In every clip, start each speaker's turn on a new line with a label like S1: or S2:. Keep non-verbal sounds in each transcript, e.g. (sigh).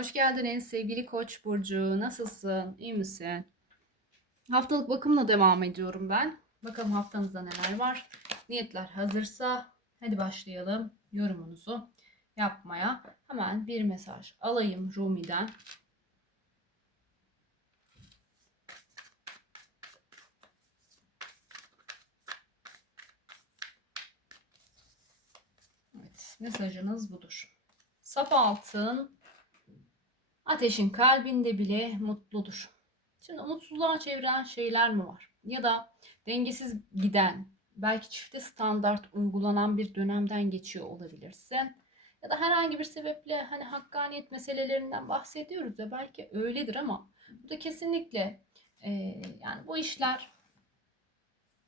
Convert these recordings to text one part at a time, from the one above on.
S1: Hoş geldiniz sevgili Koç burcu. Nasılsın? İyi misin? Haftalık bakımla devam ediyorum ben. Bakalım haftanızda neler var. Niyetler hazırsa hadi başlayalım yorumunuzu yapmaya. Hemen bir mesaj alayım Rumi'den. Evet, mesajınız budur. Sap altın ateşin kalbinde bile mutludur. Şimdi umutsuzluğa çeviren şeyler mi var? Ya da dengesiz giden, belki çifte standart uygulanan bir dönemden geçiyor olabilirsin. Ya da herhangi bir sebeple hani hakkaniyet meselelerinden bahsediyoruz ya belki öyledir ama bu da kesinlikle e, yani bu işler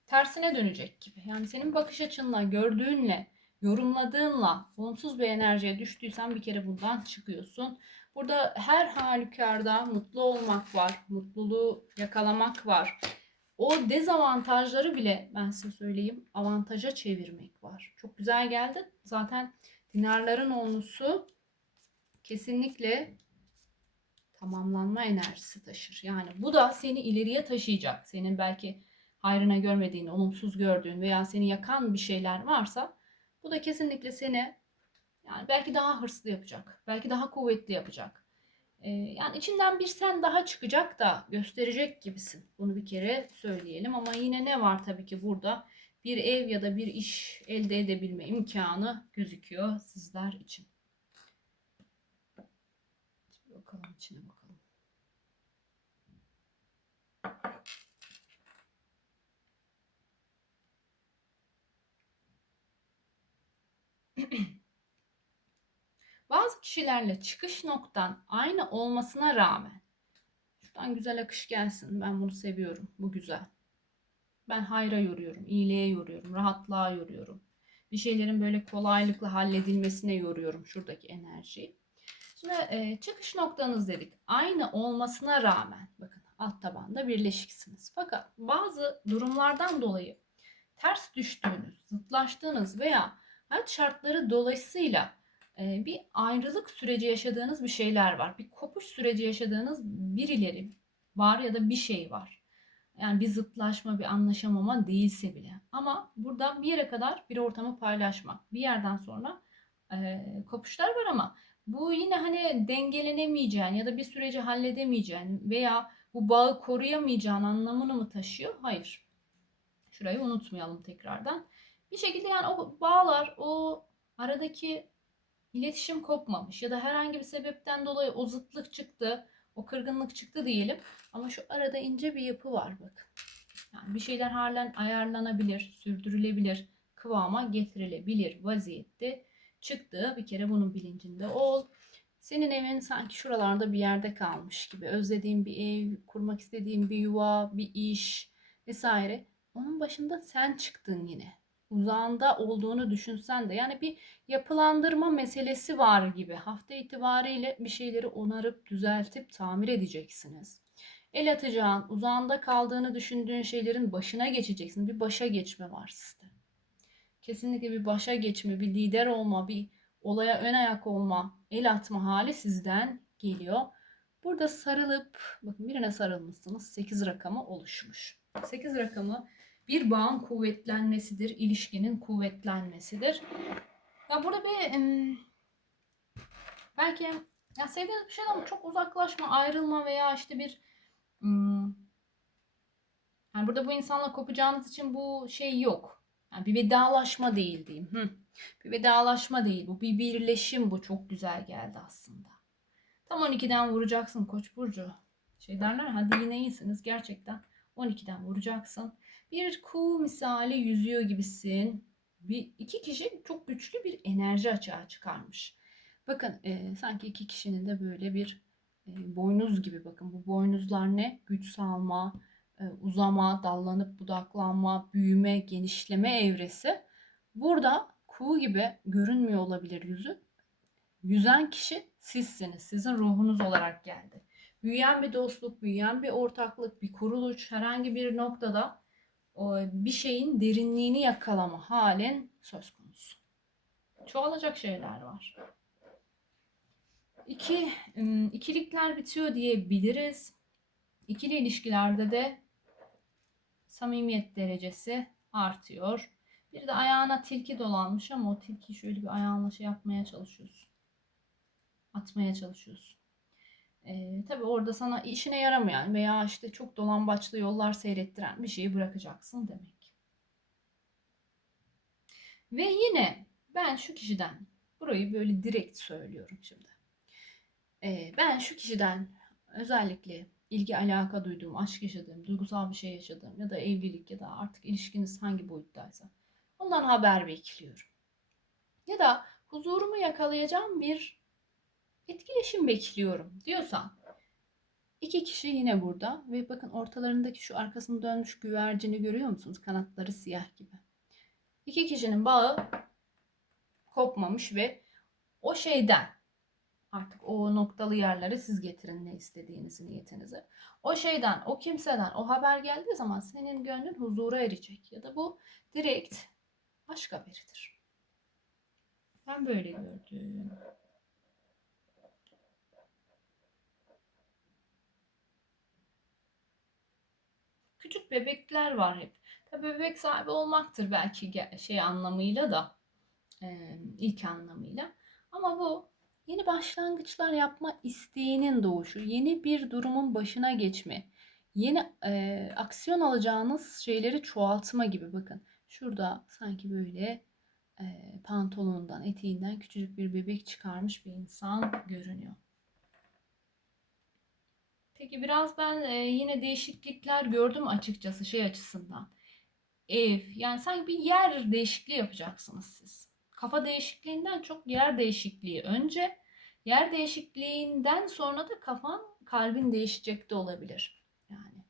S1: tersine dönecek gibi. Yani senin bakış açınla, gördüğünle, yorumladığınla olumsuz bir enerjiye düştüysen bir kere bundan çıkıyorsun. Burada her halükarda mutlu olmak var, mutluluğu yakalamak var. O dezavantajları bile ben size söyleyeyim avantaja çevirmek var. Çok güzel geldi. Zaten dinarların olmusu kesinlikle tamamlanma enerjisi taşır. Yani bu da seni ileriye taşıyacak. Senin belki hayrına görmediğin, olumsuz gördüğün veya seni yakan bir şeyler varsa bu da kesinlikle seni yani belki daha hırslı yapacak. Belki daha kuvvetli yapacak. Ee, yani içinden bir sen daha çıkacak da gösterecek gibisin. Bunu bir kere söyleyelim. Ama yine ne var tabii ki burada? Bir ev ya da bir iş elde edebilme imkanı gözüküyor sizler için. Bakalım içine bakalım. (clears throat) Bazı kişilerle çıkış noktan aynı olmasına rağmen şuradan güzel akış gelsin. Ben bunu seviyorum. Bu güzel. Ben hayra yoruyorum, iyiliğe yoruyorum, rahatlığa yoruyorum. Bir şeylerin böyle kolaylıkla halledilmesine yoruyorum şuradaki enerjiyi. Şimdi e, çıkış noktanız dedik. Aynı olmasına rağmen bakın alt tabanda birleşiksiniz. Fakat bazı durumlardan dolayı ters düştüğünüz, zıtlaştığınız veya hayat şartları dolayısıyla bir ayrılık süreci yaşadığınız bir şeyler var. Bir kopuş süreci yaşadığınız birileri var ya da bir şey var. Yani bir zıtlaşma, bir anlaşamama değilse bile. Ama buradan bir yere kadar bir ortamı paylaşmak. Bir yerden sonra e, kopuşlar var ama bu yine hani dengelenemeyeceğin ya da bir süreci halledemeyeceğin veya bu bağı koruyamayacağın anlamını mı taşıyor? Hayır. Şurayı unutmayalım tekrardan. Bir şekilde yani o bağlar, o aradaki iletişim kopmamış ya da herhangi bir sebepten dolayı o zıtlık çıktı, o kırgınlık çıktı diyelim. Ama şu arada ince bir yapı var bak. Yani bir şeyler halen ayarlanabilir, sürdürülebilir, kıvama getirilebilir vaziyette çıktığı bir kere bunun bilincinde ol. Senin evin sanki şuralarda bir yerde kalmış gibi. Özlediğin bir ev, kurmak istediğin bir yuva, bir iş vesaire. Onun başında sen çıktın yine uzağında olduğunu düşünsen de yani bir yapılandırma meselesi var gibi hafta itibariyle bir şeyleri onarıp düzeltip tamir edeceksiniz. El atacağın, uzağında kaldığını düşündüğün şeylerin başına geçeceksin. Bir başa geçme var sizde. Kesinlikle bir başa geçme, bir lider olma, bir olaya ön ayak olma, el atma hali sizden geliyor. Burada sarılıp, bakın birine sarılmışsınız. 8 rakamı oluşmuş. 8 rakamı bir bağın kuvvetlenmesidir, ilişkinin kuvvetlenmesidir. Ya burada bir belki ya sevdiğiniz bir şeyden çok uzaklaşma, ayrılma veya işte bir yani burada bu insanla kopacağınız için bu şey yok. Yani bir vedalaşma değil diyeyim. Hı. Bir vedalaşma değil bu. Bir birleşim bu. Çok güzel geldi aslında. Tam 12'den vuracaksın Koç burcu. Şey derler hadi yine iyisiniz gerçekten. 12'den vuracaksın bir kuğu misali yüzüyor gibisin. Bir, iki kişi çok güçlü bir enerji açığa çıkarmış. Bakın e, sanki iki kişinin de böyle bir e, boynuz gibi bakın. Bu boynuzlar ne? Güç salma, e, uzama, dallanıp budaklanma, büyüme, genişleme evresi. Burada kuğu gibi görünmüyor olabilir yüzü. Yüzen kişi sizsiniz. Sizin ruhunuz olarak geldi. Büyüyen bir dostluk, büyüyen bir ortaklık, bir kuruluş herhangi bir noktada bir şeyin derinliğini yakalama halen söz konusu. Çoğalacak şeyler var. iki ikilikler bitiyor diyebiliriz. İkili ilişkilerde de samimiyet derecesi artıyor. Bir de ayağına tilki dolanmış ama o tilki şöyle bir ayağınla şey yapmaya çalışıyorsun. Atmaya çalışıyorsun. Ee, tabii orada sana işine yaramayan veya işte çok dolambaçlı yollar seyrettiren bir şeyi bırakacaksın demek. Ve yine ben şu kişiden burayı böyle direkt söylüyorum şimdi. Ee, ben şu kişiden özellikle ilgi alaka duyduğum, aşk yaşadığım, duygusal bir şey yaşadığım ya da evlilik ya da artık ilişkiniz hangi boyuttaysa ondan haber bekliyorum. Ya da huzurumu yakalayacağım bir etkileşim bekliyorum diyorsan iki kişi yine burada ve bakın ortalarındaki şu arkasını dönmüş güvercini görüyor musunuz? Kanatları siyah gibi. İki kişinin bağı kopmamış ve o şeyden artık o noktalı yerlere siz getirin ne istediğinizi niyetinizi. O şeyden, o kimseden o haber geldiği zaman senin gönlün huzura erecek ya da bu direkt aşk haberidir. Ben böyle gördüm. Küçük bebekler var hep. Tabii bebek sahibi olmaktır belki şey anlamıyla da ilk anlamıyla. Ama bu yeni başlangıçlar yapma isteğinin doğuşu, yeni bir durumun başına geçme, yeni e, aksiyon alacağınız şeyleri çoğaltma gibi bakın. Şurada sanki böyle e, pantolonundan, eteğinden küçücük bir bebek çıkarmış bir insan görünüyor. Peki biraz ben e, yine değişiklikler gördüm açıkçası şey açısından. Ev yani sanki bir yer değişikliği yapacaksınız siz. Kafa değişikliğinden çok yer değişikliği önce, yer değişikliğinden sonra da kafan, kalbin değişecek de olabilir. Yani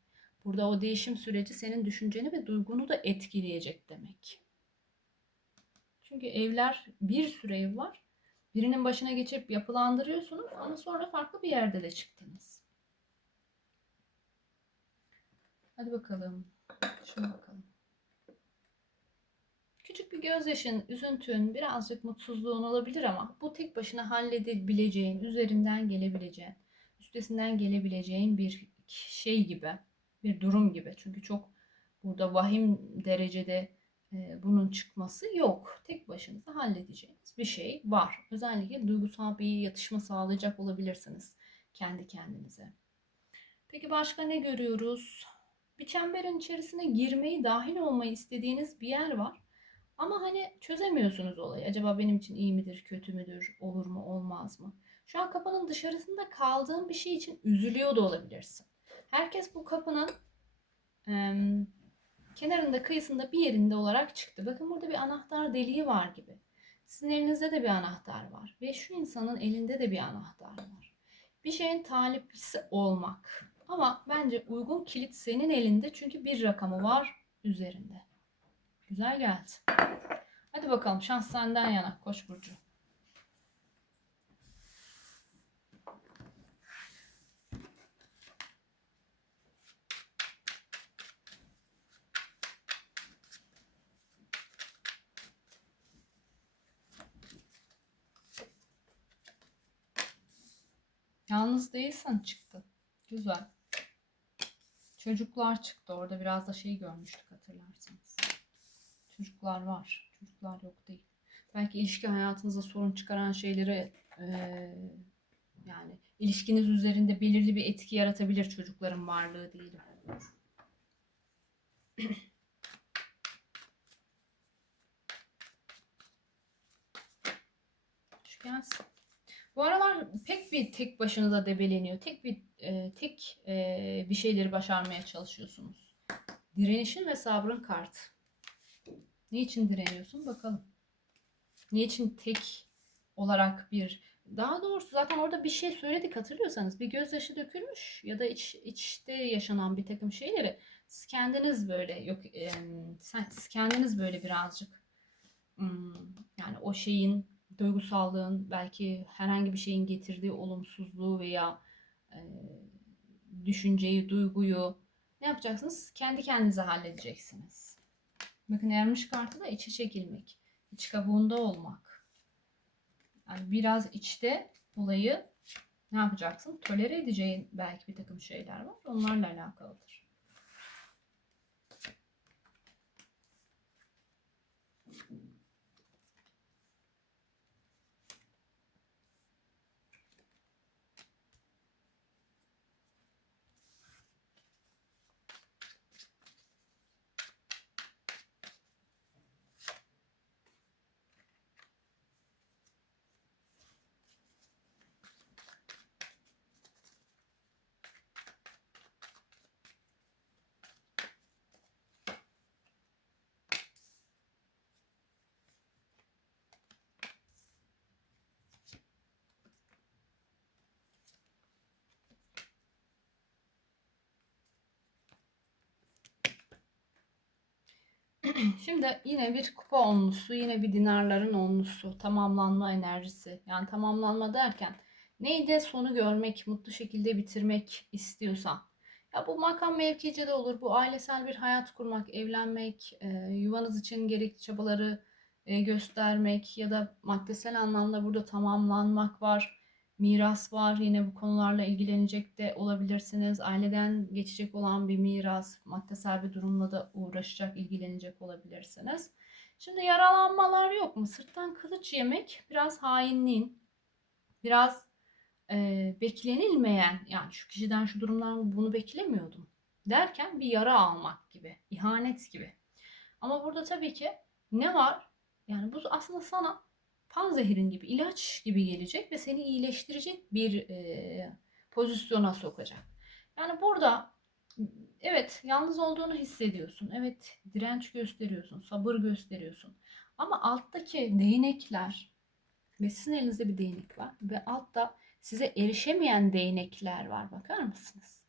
S1: burada o değişim süreci senin düşünceni ve duygunu da etkileyecek demek. Çünkü evler bir sürü ev var. Birinin başına geçip yapılandırıyorsunuz ama sonra farklı bir yerde de çıktınız. Hadi bakalım. Şuna bakalım. Küçük bir gözyaşın, üzüntün, birazcık mutsuzluğun olabilir ama bu tek başına halledebileceğin, üzerinden gelebileceğin, üstesinden gelebileceğin bir şey gibi, bir durum gibi. Çünkü çok burada vahim derecede e, bunun çıkması yok. Tek başınıza halledeceğiniz bir şey var. Özellikle duygusal bir yatışma sağlayacak olabilirsiniz kendi kendinize. Peki başka ne görüyoruz? Bir çemberin içerisine girmeyi, dahil olmayı istediğiniz bir yer var. Ama hani çözemiyorsunuz olayı. Acaba benim için iyi midir, kötü müdür, olur mu, olmaz mı? Şu an kapının dışarısında kaldığın bir şey için üzülüyor da olabilirsin. Herkes bu kapının em, kenarında, kıyısında bir yerinde olarak çıktı. Bakın burada bir anahtar deliği var gibi. Sizin elinizde de bir anahtar var. Ve şu insanın elinde de bir anahtar var. Bir şeyin taliplisi olmak. Ama bence uygun kilit senin elinde çünkü bir rakamı var üzerinde. Güzel geldi. Hadi bakalım şans senden yana Koç burcu. Yalnız değilsen çıktı. Güzel. Çocuklar çıktı. Orada biraz da şey görmüştük hatırlarsanız. Çocuklar var. Çocuklar yok değil. Belki ilişki hayatınızda sorun çıkaran şeyleri eee, yani ilişkiniz üzerinde belirli bir etki yaratabilir çocukların varlığı diyelim. Şu gelsin. Bu aralar pek bir tek başınıza debeleniyor. Tek bir e, tek e, bir şeyleri başarmaya çalışıyorsunuz. Direnişin ve sabrın kartı. Ne için direniyorsun bakalım. Niçin tek olarak bir daha doğrusu zaten orada bir şey söyledik hatırlıyorsanız bir gözyaşı dökülmüş ya da iç, içte yaşanan bir takım şeyleri siz kendiniz böyle yok e, siz kendiniz böyle birazcık hmm, yani o şeyin duygusallığın belki herhangi bir şeyin getirdiği olumsuzluğu veya düşünceyi, duyguyu ne yapacaksınız? Kendi kendinize halledeceksiniz. Bakın ermiş kartı da içe çekilmek. iç kabuğunda olmak. Yani biraz içte olayı ne yapacaksın? Tolere edeceğin belki bir takım şeyler var. Onlarla alakalıdır. (clears throat) Şimdi yine bir kupa onlusu, yine bir dinarların onlusu, tamamlanma enerjisi. Yani tamamlanma derken neydi? Sonu görmek, mutlu şekilde bitirmek istiyorsan. Ya bu makam mevkice de olur, bu ailesel bir hayat kurmak, evlenmek, e, yuvanız için gerekli çabaları e, göstermek ya da maddesel anlamda burada tamamlanmak var. Miras var. Yine bu konularla ilgilenecek de olabilirsiniz. Aileden geçecek olan bir miras, maddesel bir durumla da uğraşacak, ilgilenecek olabilirsiniz. Şimdi yaralanmalar yok mu? Sırttan kılıç yemek biraz hainliğin, biraz e, beklenilmeyen, yani şu kişiden şu durumdan bunu beklemiyordum derken bir yara almak gibi, ihanet gibi. Ama burada tabii ki ne var? Yani bu aslında sana panzehirin gibi, ilaç gibi gelecek ve seni iyileştirecek bir e, pozisyona sokacak. Yani burada evet yalnız olduğunu hissediyorsun. Evet direnç gösteriyorsun, sabır gösteriyorsun. Ama alttaki değnekler ve sizin elinizde bir değnek var ve altta size erişemeyen değnekler var. Bakar mısınız?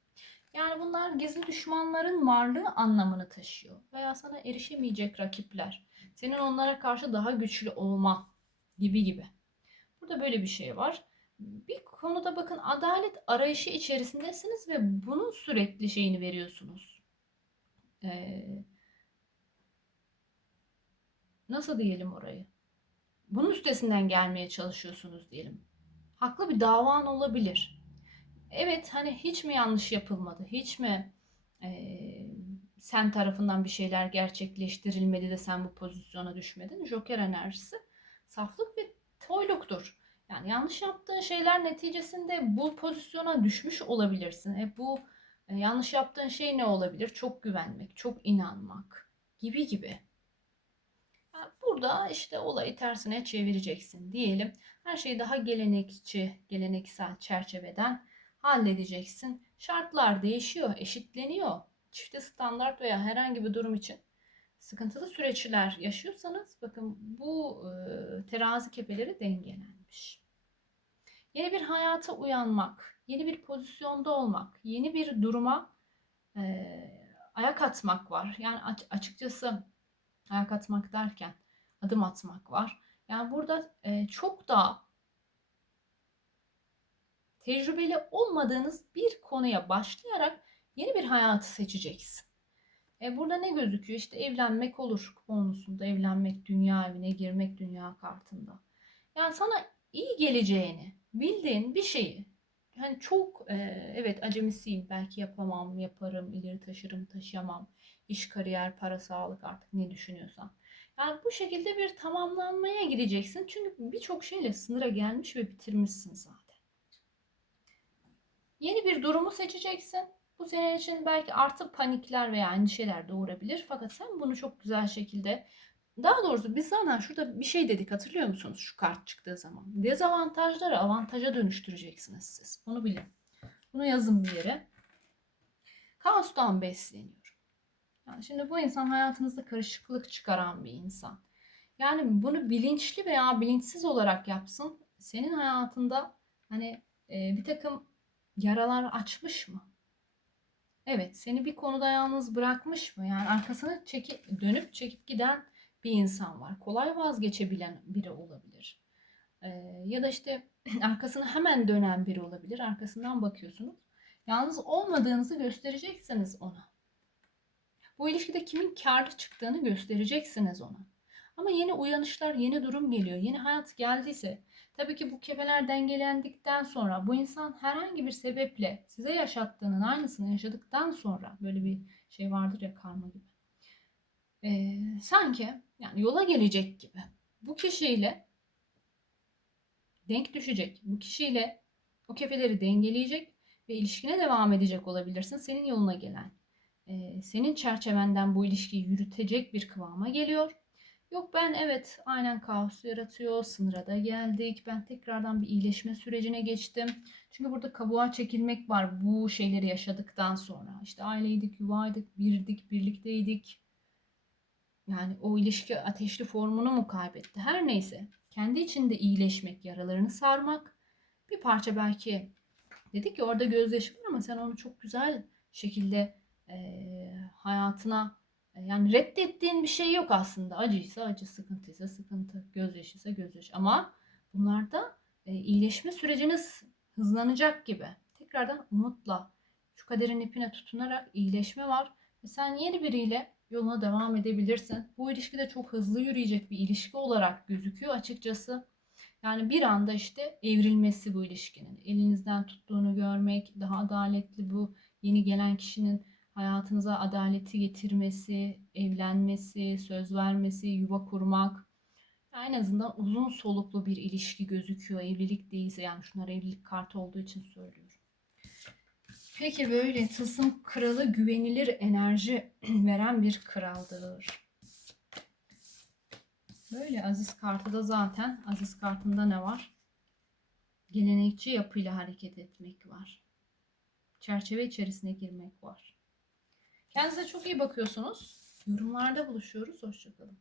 S1: Yani bunlar gizli düşmanların varlığı anlamını taşıyor. Veya sana erişemeyecek rakipler. Senin onlara karşı daha güçlü olma gibi gibi. Burada böyle bir şey var. Bir konuda bakın adalet arayışı içerisindesiniz ve bunun sürekli şeyini veriyorsunuz. Ee, nasıl diyelim orayı? Bunun üstesinden gelmeye çalışıyorsunuz diyelim. Haklı bir davan olabilir. Evet hani hiç mi yanlış yapılmadı? Hiç mi e, sen tarafından bir şeyler gerçekleştirilmedi de sen bu pozisyona düşmedin? Joker enerjisi saflık ve toyluktur. Yani yanlış yaptığın şeyler neticesinde bu pozisyona düşmüş olabilirsin. E bu e, yanlış yaptığın şey ne olabilir? Çok güvenmek, çok inanmak gibi gibi. Yani burada işte olayı tersine çevireceksin diyelim. Her şeyi daha gelenekçi, geleneksel çerçeveden halledeceksin. Şartlar değişiyor, eşitleniyor. Çifte standart veya herhangi bir durum için sıkıntılı süreçler yaşıyorsanız bakın bu e, terazi kepeleri dengelenmiş. Yeni bir hayata uyanmak, yeni bir pozisyonda olmak, yeni bir duruma e, ayak atmak var. Yani açıkçası ayak atmak derken adım atmak var. Yani burada e, çok daha tecrübeli olmadığınız bir konuya başlayarak yeni bir hayatı seçeceksin. E burada ne gözüküyor? İşte evlenmek olur konusunda. Evlenmek, dünya evine girmek dünya kartında. Yani sana iyi geleceğini bildiğin bir şeyi yani çok e, evet acemisiyim belki yapamam, yaparım, ileri taşırım, taşıyamam. İş, kariyer, para, sağlık artık ne düşünüyorsan. Yani bu şekilde bir tamamlanmaya gideceksin. Çünkü birçok şeyle sınıra gelmiş ve bitirmişsin zaten. Yeni bir durumu seçeceksin bu senin için belki artı panikler veya endişeler doğurabilir. Fakat sen bunu çok güzel şekilde daha doğrusu biz zaten şurada bir şey dedik hatırlıyor musunuz şu kart çıktığı zaman? Dezavantajları avantaja dönüştüreceksiniz siz. Bunu bilin. Bunu yazın bir yere. Kaostan besleniyor. Yani şimdi bu insan hayatınızda karışıklık çıkaran bir insan. Yani bunu bilinçli veya bilinçsiz olarak yapsın. Senin hayatında hani e, bir takım yaralar açmış mı? Evet, seni bir konuda yalnız bırakmış mı? Yani arkasını çekip dönüp çekip giden bir insan var. Kolay vazgeçebilen biri olabilir. Ee, ya da işte (clears throat) arkasını hemen dönen biri olabilir. Arkasından bakıyorsunuz. Yalnız olmadığınızı göstereceksiniz ona. Bu ilişkide kimin karlı çıktığını göstereceksiniz ona. Ama yeni uyanışlar, yeni durum geliyor. Yeni hayat geldiyse tabii ki bu kefeler dengelendikten sonra bu insan herhangi bir sebeple size yaşattığının aynısını yaşadıktan sonra böyle bir şey vardır ya karma gibi. Ee, sanki yani yola gelecek gibi. Bu kişiyle denk düşecek. Bu kişiyle o kefeleri dengeleyecek ve ilişkine devam edecek olabilirsin. Senin yoluna gelen, senin çerçevenden bu ilişkiyi yürütecek bir kıvama geliyor. Yok ben evet aynen kaos yaratıyor, sınıra da geldik. Ben tekrardan bir iyileşme sürecine geçtim. Çünkü burada kabuğa çekilmek var bu şeyleri yaşadıktan sonra. İşte aileydik, yuvaydık, birdik, birlikteydik. Yani o ilişki ateşli formunu mu kaybetti? Her neyse. Kendi içinde iyileşmek, yaralarını sarmak. Bir parça belki dedik ki orada gözyaşı var ama sen onu çok güzel şekilde e, hayatına yani reddettiğin bir şey yok aslında. Acıysa acı, sıkıntıysa sıkıntı, gözyaşıysa gözyaşı. Ama bunlarda e, iyileşme süreciniz hızlanacak gibi. Tekrardan umutla, şu kaderin ipine tutunarak iyileşme var. Ve sen yeni biriyle yoluna devam edebilirsin. Bu ilişki de çok hızlı yürüyecek bir ilişki olarak gözüküyor açıkçası. Yani bir anda işte evrilmesi bu ilişkinin. Elinizden tuttuğunu görmek, daha adaletli bu yeni gelen kişinin hayatınıza adaleti getirmesi, evlenmesi, söz vermesi, yuva kurmak. En azından uzun soluklu bir ilişki gözüküyor. Evlilik değilse yani şunlar evlilik kartı olduğu için söylüyorum. Peki böyle tılsım kralı güvenilir enerji (clears throat) veren bir kraldır. Böyle Aziz kartı da zaten Aziz kartında ne var? Gelenekçi yapıyla hareket etmek var. Çerçeve içerisine girmek var. Kendinize çok iyi bakıyorsunuz. Yorumlarda buluşuyoruz. Hoşçakalın.